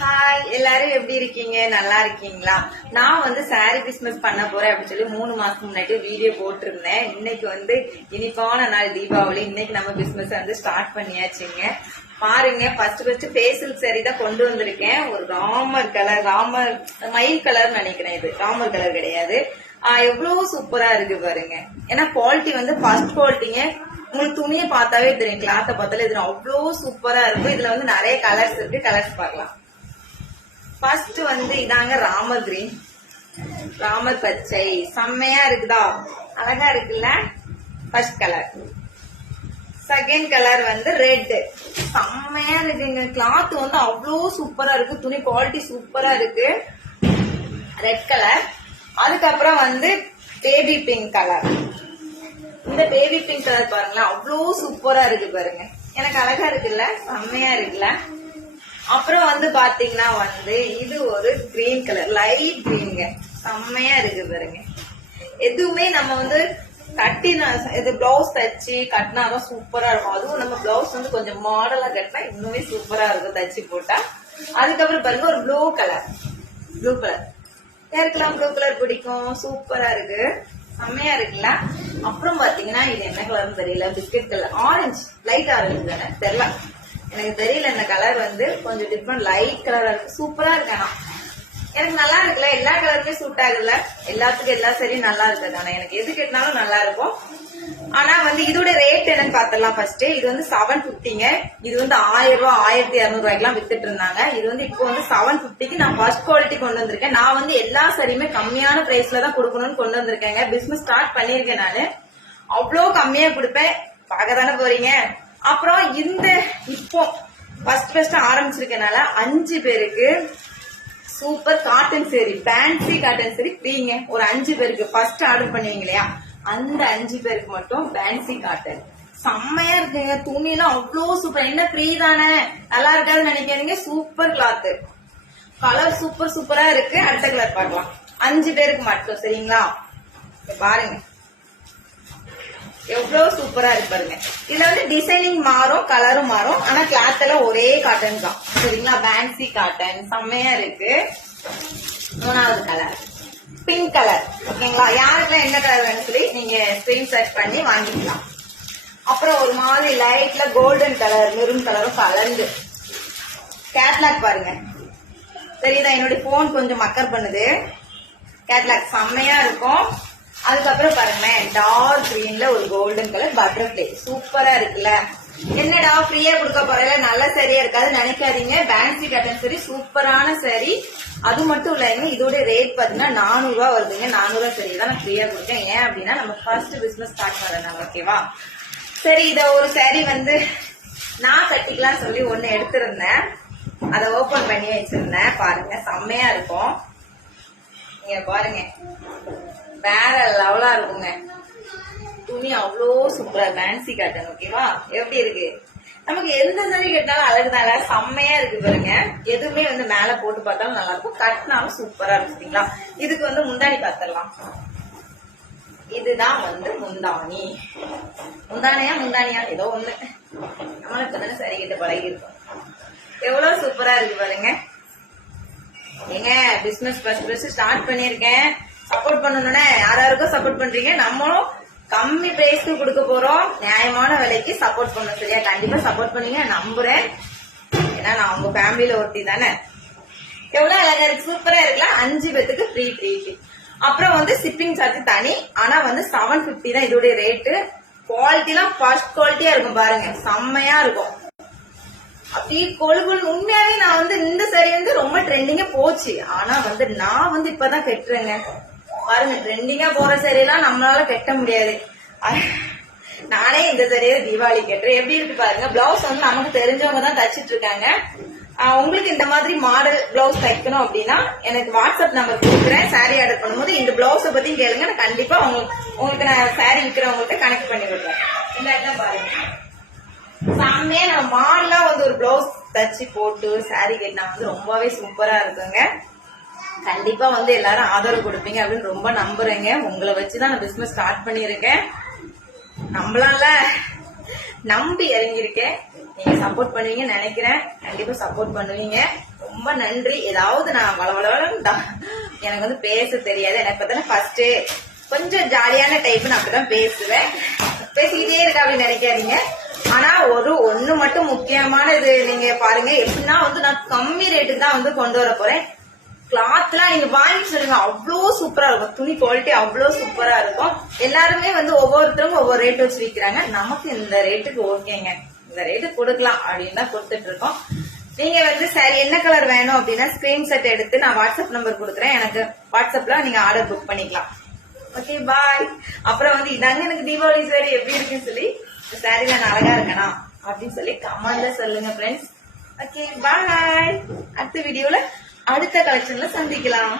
Hi, எல்லாரும் எப்படி இருக்கீங்க? நல்லா இருக்கீங்களா? நான் வந்து சாரி பிசினஸ் பண்ண போறேன் அப்படின்னு சொல்லி 3 மாசம் முன்னாடி வீடியோ போட்டிருந்தேன். இன்னைக்கு வந்து இனிப்பான நாள் தீபாவளி. இன்னைக்கு நம்ம பிசினஸ் வந்து ஸ்டார்ட் பண்ணியாச்சுங்க. பாருங்க, ஃபர்ஸ்ட் ஃபேஷியல் சாரி தான் கொண்டு வந்திருக்கேன். ஒரு ராமர் கலர், மயில் கலர் நினைக்கிறேன். இது ராமர் கலர் கிடையாது. எவ்வளவு சூப்பரா இருக்கு பாருங்க. ஏன்னா குவாலிட்டி வந்து ஃபர்ஸ்ட் குவாலிட்டிங்க. உங்களுக்கு துணியை பார்த்தாவே தெரியும், கிளாத்தை பார்த்தாலே தெரியும், அவ்வளவு சூப்பரா இருக்கும். இதுல வந்து நிறைய கலர்ஸ் இருக்கு. கலர்ஸ் பார்க்கலாம். ஃபர்ஸ்ட் வந்து இதாங்க ராமர் கிரீன், ராமர் பச்சை. செம்மையா இருக்குதா? அழகா இருக்குல்ல? First colour. செகண்ட் கலர் வந்து ரெட். செம்மையா இருக்குங்க. கிளாத் வந்து அவ்வளோ சூப்பரா இருக்கு. துணி குவாலிட்டி சூப்பரா இருக்கு. Red colour. அதுக்கப்புறம் வந்து பேபி பிங்க் கலர். இந்த பேபி பிங்க் கலர் பாருங்களேன், அவ்வளோ சூப்பரா இருக்கு பாருங்க. எனக்கு அழகா இருக்குல்ல? செம்மையா இருக்குல்ல? அப்புறம் வந்து பாத்தீங்கன்னா வந்து இது ஒரு கிரீன் கலர், லைட் கிரீன்ங்க. செம்மையா இருக்கு பாருங்க. எதுவுமே நம்ம வந்து இது பிளவுஸ் தச்சு கட்டினாதான் சூப்பரா இருக்கும். அதுவும் நம்ம பிளவுஸ் வந்து கொஞ்சம் மாடலா கட்டினா இன்னுமே சூப்பரா இருக்கும் தச்சு போட்டா. அதுக்கப்புறம் பாருங்க ஒரு ப்ளூ கலர். ப்ளூ கலர் யாருக்கெல்லாம் ப்ளூ கலர் பிடிக்கும்? சூப்பரா இருக்கு, செம்மையா இருக்குல்ல? அப்புறம் பாத்தீங்கன்னா இது என்ன கலர்னு தெரியல, biscuit colour, orange, light orange தானே தெரியல, எனக்கு தெரியல. இந்த கலர் வந்து கொஞ்சம் டிஃப்ரெண்ட் லைட் கலரா இருக்கு. சூப்பரா இருக்கு. ஆனா எனக்கு நல்லா இருக்குல்ல? எல்லா கலருமே சூட் ஆகுதுல்ல? எல்லாத்துக்கும் எல்லா சரியும் நல்லா இருக்குது. ஆனா எனக்கு எது கேட்டாலும் நல்லா இருக்கும். ஆனா வந்து இதோட ரேட் என்னன்னு பாத்திரலாம். ஃபர்ஸ்ட் இது வந்து 750ங்க. இது வந்து 1000 ரூபாய் 1200 ரூபாய்க்கு வித்துட்டு இருந்தாங்க. இது வந்து இப்போ வந்து 750க்கு நான் ஃபர்ஸ்ட் குவாலிட்டி கொண்டு வந்திருக்கேன். நான் வந்து எல்லா சரியுமே கம்மியான பிரைஸ்ல தான் கொடுக்கணும்னு கொண்டு வந்திருக்கேங்க. பிசினஸ் ஸ்டார்ட் பண்ணிருக்கேன் நானு. அவ்வளோ கம்மியா கொடுப்பேன். பார்க்க தானே போறீங்க. அப்புறம் இந்த இப்போ ஃபர்ஸ்ட் ஆரம்பிச்சிருக்கனால 5 பேருக்கு சூப்பர் காட்டன் சேரி, ஃபேன்சி காட்டன் சேரி ஃப்ரீங்க. ஒரு 5 பேருக்கு ஃபர்ஸ்ட் ஆர்டர் பண்ணுவீங்க இல்லையா, அந்த 5 பேருக்கு மட்டும் ஃபேன்சி காட்டன். செம்மையா இருக்குங்க. துணிலாம் அவ்வளோ சூப்பர். என்ன ஃப்ரீ தானே, நல்லா இருக்காதுன்னு நினைக்காதீங்க. சூப்பர் கிளாத், கலர் சூப்பரா இருக்கு. அடுத்த கலர் பார்க்கலாம். 5 பேருக்கு மட்டும், சரிங்களா? பாருங்க எவ்வளவு சூப்பரா இருக்கு பாருங்க. இதுல வந்து டிசைனிங் மாறும், கலரும் மாறும். ஆனா கிளாத் எல்லாம் ஒரே காட்டன் தான், சரிங்களா? ஃபேன்சி காட்டன் செம்மையா இருக்கு. 3வது கலர் பிங்க் கலர். ஓகேங்களா? யாருக்கெல்லாம் என்ன கலர் வேணும் சொல்லி நீங்க ஸ்கிரீன்ஷாட் பண்ணி வாங்கிக்கலாம். அப்புறம் ஒரு மாதிரி லைட்ல கோல்டன் கலர், மெரூன் கலரும் கலந்து. கேட்லாக் பாருங்க, தெரியுதா? என்னுடைய போன் கொஞ்சம் மக்கர் பண்ணுது. கேட்லாக் செம்மையா இருக்கும். அதுக்கப்புறம் பாருங்களேன், டார்க் கிரீன்ல ஒரு கோல்டன் கலர் பட்டர்ஃபிளை. சூப்பரா இருக்குல்ல? என்னடா ஃப்ரீயா கொடுக்க போறல, நல்ல சரியா இருக்காது நினைக்காதீங்க. ஃபேன்சி காட்டன் சரி, சூப்பரான சரி. அது மட்டும் இல்லைங்க, இதோட ரேட் பாத்தீங்கன்னா 400 ரூபாய் வருதுங்க. 400 ரூபாய் சரி தான் நான் ஃப்ரீயா கொடுத்தேன். ஏன் அப்படின்னா நம்ம ஃபர்ஸ்ட் பிசினஸ் ஸ்டார்ட் பண்ணலாம். ஓகேவா? சரி, இத ஒரு சாரி வந்து நான் கட்டிக்கலாம் சொல்லி ஒண்ணு எடுத்திருந்தேன். அதை ஓபன் பண்ணி வச்சிருந்தேன். பாருங்க, செம்மையா இருக்கும். நீங்க பாருங்க, வேற லெவலா இருக்குங்க. துணி அவ்வளோ சூப்பரா, ஃபேன்சி காட்டன். ஓகேவா? எப்படி இருக்கு? நமக்கு எந்த சாரி கட்டினாலும் அழகுதால, செம்மையா இருக்கு பாருங்க. எதுவுமே வந்து மேல போட்டு பார்த்தாலும் நல்லா இருக்கும், கட்டினாலும் சூப்பரா இருக்கும். சரிங்களா? இதுக்கு வந்து முந்தானி பார்த்துடலாம். இதுதான் வந்து முந்தானி. முந்தானியா ஏதோ ஒண்ணு. நம்மளுக்கு தானே சரி கிட்ட பழகி இருக்கும். எவ்வளவு சூப்பரா இருக்கு பாருங்க. ஏங்க, பிசினஸ் ஃபர்ஸ்ட் ஸ்டார்ட் பண்ணிருக்கேன். சப்போர்ட் பண்ணணும்னா யாராருக்கும் சப்போர்ட் பண்றீங்க. நம்மளும் கம்மி பிரைஸ்க்கு கொடுக்க போறோம். நியாயமான விலைக்கு சப்போர்ட் பண்ணணும். சரியா? கண்டிப்பா சப்போர்ட் பண்ணீங்க நம்புறேன். ஏன்னா நான் உங்க ஃபேமிலியில ஒருத்தி தானே. எவ்வளவு அழகா இருக்கு, சூப்பரா இருக்கலாம். 5 பேத்துக்கு ஃப்ரீ. அப்புறம் வந்து ஷிப்பிங் சார்ஜ் தனி. ஆனா வந்து 750 தான் இதோட ரேட்டு. குவாலிட்டி எல்லாம் ஃபர்ஸ்ட் குவாலிட்டியா இருக்கும் பாருங்க, செம்மையா இருக்கும். அப்படி கொழுகுள். உண்மையாவே நான் வந்து இந்த சாரி வந்து ரொம்ப ட்ரெண்டிங்கா போச்சு. ஆனா வந்து நான் வந்து இப்பதான் கட்டுறேங்க. பாருங்க, ட்ரெண்டிங்கா போற சாரியெல்லாம் நம்மளால கட்ட முடியாது. நானே இந்த சாரியை தீபாவளி கட்டுறேன். எப்படி இருக்கு பாருங்க. பிளவுஸ் வந்து நமக்கு தெரிஞ்சவங்க தான் தச்சிட்டு இருக்காங்க. உங்களுக்கு இந்த மாதிரி மாடல் பிளவுஸ் தைக்கணும் அப்படின்னா எனக்கு வாட்ஸ்அப் நம்பர் கொடுக்குறேன். சாரி ஆர்டர் பண்ணும்போது இந்த பிளவுஸை பத்தி கேளுங்க. நான் கண்டிப்பா உங்களுக்கு நான் சாரி விற்கிறவங்கள்ட்ட கனெக்ட் பண்ணி விடுறேன். இல்லாட்டா பாருங்க, சாமியா நம்ம மாடலா வந்து ஒரு பிளவுஸ் தச்சு போட்டு சாரி கட்டினா வந்து ரொம்பவே சூப்பரா இருக்குங்க. கண்டிப்பா வந்து எல்லாரும் ஆதரவு கொடுப்பீங்க அப்படின்னு ரொம்ப நம்புறேங்க. உங்களை வச்சுதான் நான் பிசினஸ் ஸ்டார்ட் பண்ணிருக்கேன். நம்மளால நம்பி இறங்கியிருக்கேன். நீங்க சப்போர்ட் பண்ணுவீங்கன்னு நினைக்கிறேன். கண்டிப்பா சப்போர்ட் பண்ணுவீங்க. ரொம்ப நன்றி. ஏதாவது நான் வளவளன்னு எனக்கு வந்து பேச தெரியாது. எனக்கு பார்த்தா ஃபர்ஸ்ட் கொஞ்சம் ஜாலியான டைப், நான் அப்படிதான் பேசுவேன். பேசிக்கிட்டே இருக்கா அப்படின்னு நினைக்காதீங்க. ஆனா ஒண்ணு மட்டும் முக்கியமானது நீங்க பாருங்க, எப்படின்னா வந்து நான் கம்மி ரேட்டுக்கு தான் வந்து கொண்டு வர போறேன். கிளாத்லாம் நீங்க வாங்கி சொல்லுங்க, அவ்வளோ சூப்பரா இருக்கும். துணி குவாலிட்டி அவ்வளோ சூப்பரா இருக்கும். எல்லாருமே வந்து ஒவ்வொருத்தரும் ஒவ்வொரு ரேட் வச்சு விற்கிறாங்க. நமக்கு இந்த ரேட்டுக்கு ஓகேங்க, இந்த ரேட்டு கொடுக்கலாம் அப்படின்னு தான் கொடுத்துட்டு இருக்கோம். நீங்க வந்து சரி என்ன கலர் வேணும் அப்படின்னா ஸ்கிரீன்ஷாட் எடுத்து நான் வாட்ஸ்அப் நம்பர் கொடுக்குறேன். எனக்கு வாட்ஸ்அப்ல நீங்க ஆர்டர் புக் பண்ணிக்கலாம். Okay bye. அப்புறம் வந்து இதாங்க எனக்கு தீபாவளி சாரி எப்படி இருக்குன்னு சொல்லி, சாரில நான் அழகா இருக்கனா அப்படின்னு சொல்லி கமெண்ட்ல சொல்லுங்க ஃப்ரெண்ட்ஸ். Okay bye. அடுத்த வீடியோல அடுத்த கலெக்ஷன்ல சந்திக்கலாம்.